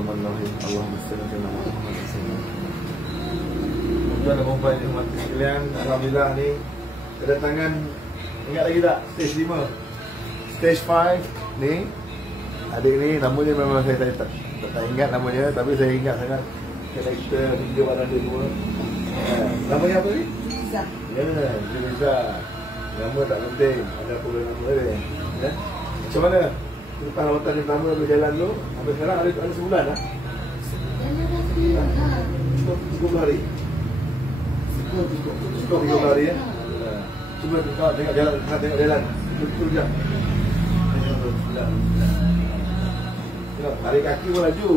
Bismillahirrahmanirrahim. Allahumma salli ala Muhammad sallallahu. Tuan dan puan yang hormat sekalian, alhamdulillah ni kedatangan, ingat lagi tak? Stage 5. Stage 5 ni adik ni namanya memang saya tak ingat namanya, tapi saya ingat sangat karakter video warna dia semua. Namanya apa ni? Liza. Ya, Liza. Nama tak penting, ada pula nama dia. Ya. Macam mana? Lepas rawatan yang pertama tu jalan tu, sampai sekarang ada sebulan lah. Cukup hari. Cukup 3 hari ya. Cuba tengok jalan, tengok jalan. Betul je. Tengok, tarik kaki pun laju.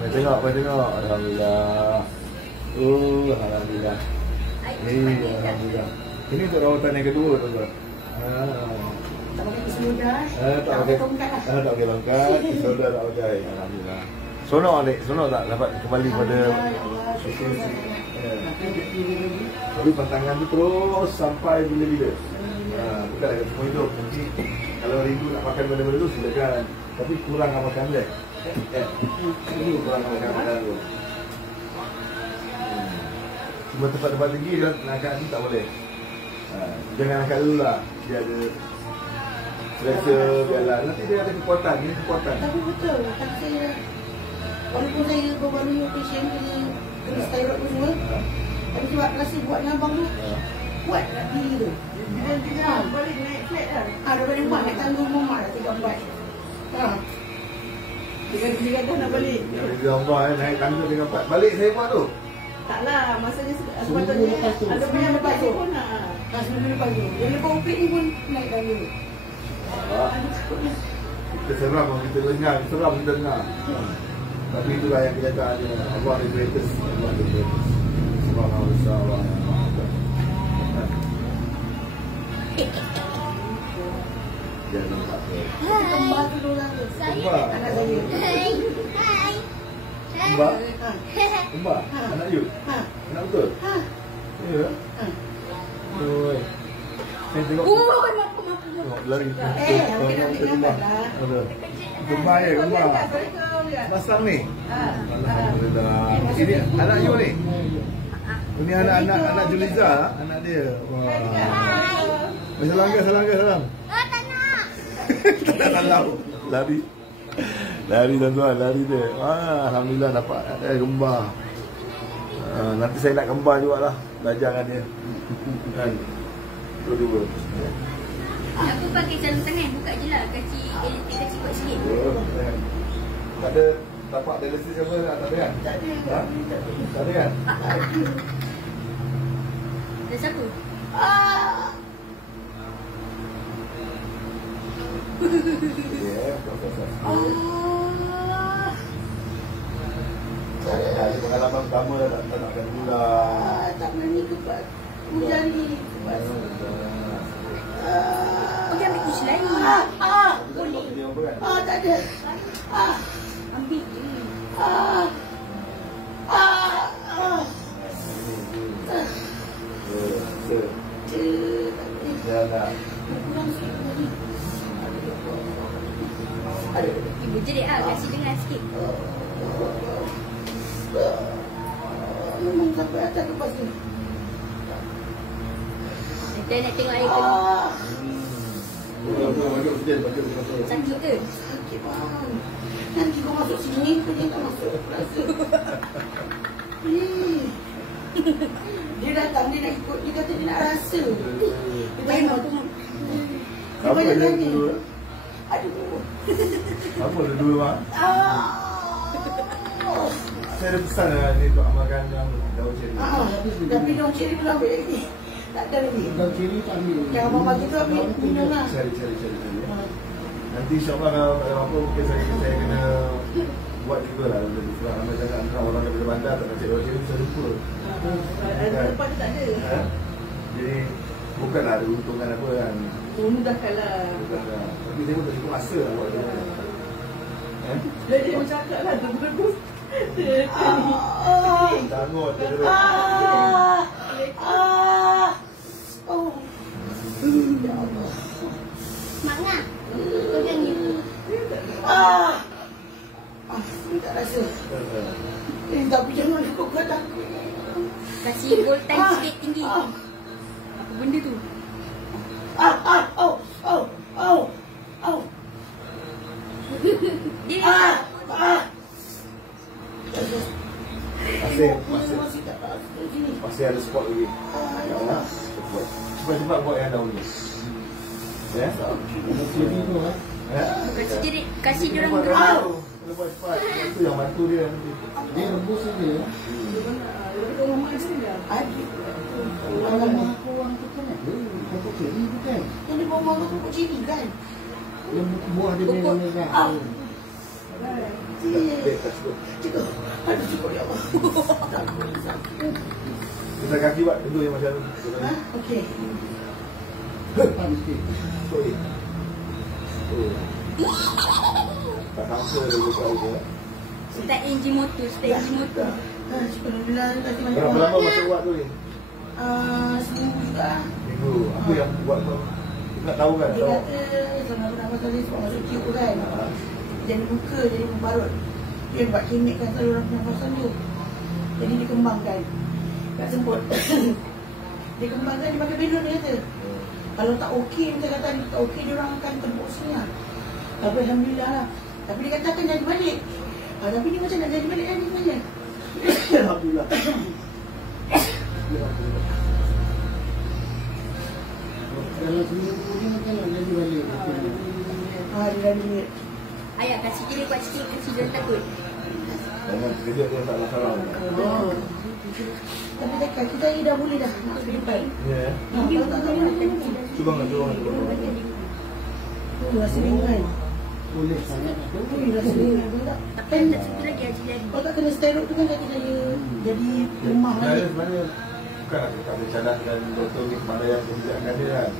Mari tengok. Alhamdulillah. Alhamdulillah. Alhamdulillah. Ini untuk rawatan yang kedua, tuan-tuan. Tak pakai kesemudah. Tak pakai longkat. Kesemudah tak pakai. Alhamdulillah. Sonok adik, sonok tak dapat kembali pada tapi pantangan tu terus sampai bila-bila. Bukan dekat semua hidup. Nanti kalau rindu nak makan benda-benda tu silakan. Tapi kurang makan dia. Ini kurang makan tu. Cuma tempat-tempat tinggi nak angkat ni tak boleh. Jangan angkat dulu lah. Dia ada selesa biarlah. Nanti dia ada kekuatan. Ini kekuatan. Tapi betul. Kan saya, walaupun saya baru operation kena steroid tu semua, tapi sebab rasa buat dengan abang tu kuat nak diri tu. Dia balik naik flat kan? Daripada rumah naik tangga rumah dah 3-4. Dengan dia kata nak balik. Dari Allah naik tangga 3-4. Balik saya buat tu. Taklah, masanya sepatutnya ada banyak lepas tu pun nak. Sebelum lepas tu. Yang lepas opik ni pun naik tangga. Kita seram, kita dengar, seram kita dengar. Tapi itulah yang kenyataannya. Allah the greatest. Allah the greatest. Subhanallah. Jangan nampak tu. Kembar tu orang tu. Kembar? Anak saya. Hai. Kembar? Kembar? Anak you? Anak betul? Ya? Oi. Saya tengok. Tengok lari. Kembar. Kembar ya, kembar. Masang ni? Alhamdulillah. Ini anak you ni? Ini anak Juliza, anak dia. Wah. Salam. Oh, tak nak. Tak tahu. Lari tuan-tuan, lari dia. Alhamdulillah dapat ada kembar. Nanti saya nak kembar jugalah. Belajar dengan dia. Kan? Dua-dua. Aku pakai sarung tangan, buka je lah. Kaki kuat sikit. Tak ada tapak dialisis apa tak ada kan? Tak ada. Tak ada kan? Dan siapa? Ya, proses. Ada pengalaman pertama tak nak akan gula. Tak berani kebat. Hujan ni. Okey, ambil kunci lain. Boleh. Tak ada. Ambil je. Jangan. Ibu jerit lah, kasih dengar sikit. Memang sampai atas lepas ni. Kita nak tengok air tu. Sakit ke? Sakit bang. Nanti kau masuk sini, kau dia tak masuk. Rasa. Dia datang, dia nak ikut. Dia kata dia nak rasa. Dia tanya tu. Dia banyak tanya. Aduh. Apa ada dua mak? Saya ada pesan lah ni untuk amalkan yang daun ceri. Tapi daun ceri belum ambil lagi. Tak ada lagi. Daun ceri tak ambil. Yang abang bagi tu ambil minum lah. Cari. Nanti insyaAllah kalau ada apa mungkin saya kena buat juga lah. Sebab ramai cakap orang daripada bandar tak nak cari daun ceri bisa lupa. Lepas tu tak ada. Jadi bukanlah ada untungan apa kan. Mudahkanlah. Tapi dia pun tak cukup masa lah buat dia. Dia bercakap lah tu. Tangut dia terus. Ya Allah. Mak ngah. Kau jangan ni. Minta tak rasa. Tapi jangan cukup kat aku. Kasih gold time sikit tinggi. Apa benda tu? Dia Masih ada spot lagi. Cepat-cepat buat yang dahulu. Ya? kasih dia orang Buat gerak. yang dahulu. Lepas cepat. Itu yang bantu dia nanti. Dia rebus saja. Alamak. Aku orang tu kan ada. Pokok ceri tu kan. Yang dia bawa tu pokok ceri kan? Yang buah dia merah-merah. Cukup. Aduh cukup ya Allah. Kita kaki buat dulu yang macam tu. Okey. Depan sikit. Sorry. Tak sampai dia buka itu. Start engine motor, start engine motor. Alhamdulillah. Berapa lama masa buat tu ni? Seminggu juga. Minggu. Apa yang buat tu? Tak tahu kan? Dia kata selama pertama kali sebab masuk Q tu kan, jadi buka, jadi membarut. Dia buat klinik kan saluran pernafasan tu. Jadi dikembangkan. Tak semput. Dikembangkan, dia pakai belon dia kata. Kalau tak okey, macam kata tak okey, dia orang akan tembuk sini lah. Tapi Alhamdulillah lah. Tapi dia kata akan jadi balik. Tapi ni macam nak jadi balik kan ni sebenarnya. Alhamdulillah. Dalam seminggu ni macam nak jadi balik. Dia dah duit. Ayah kasih dia buat sikit, kasih dia takut. Jangan kerja dia tak masalah. Tapi dekat kita ni dah boleh dah nak ke depan. Ya. Kalau tak tahu nak tengok. Cuba kan. Rasa ringan. Boleh sangat tu. Rasa ringan tu tak. Tapi ada satu lagi haji lagi. Kalau tak kena steroid tu kan kaki saya jadi lemah Dia lagi. sebenarnya bukan aku tak boleh cadangkan doktor ni kepada yang kebijakan dia kan.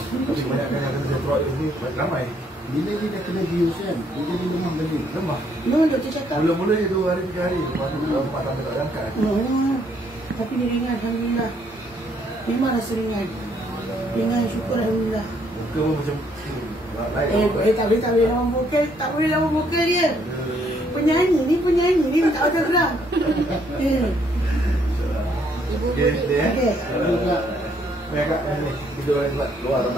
Tapi kebanyakan yang kena steroid ni ramai. Bila dia dah kena bius kan, dia jadi lemah balik. Lemah. Memang doktor cakap. Mula-mula je 2 hari 3 hari. Lepas tu 4 sampai tak angkat. Tapi dia ringan, Alhamdulillah. Memang rasa ringan. Ringan, syukur Alhamdulillah. Muka pun macam lain. Tak boleh lawan vokal. Tak boleh lawan vokal dia. Penyanyi ni tak ada geram. Ibu Okey, boleh. dia. Okey. Mereka ni tidur luar.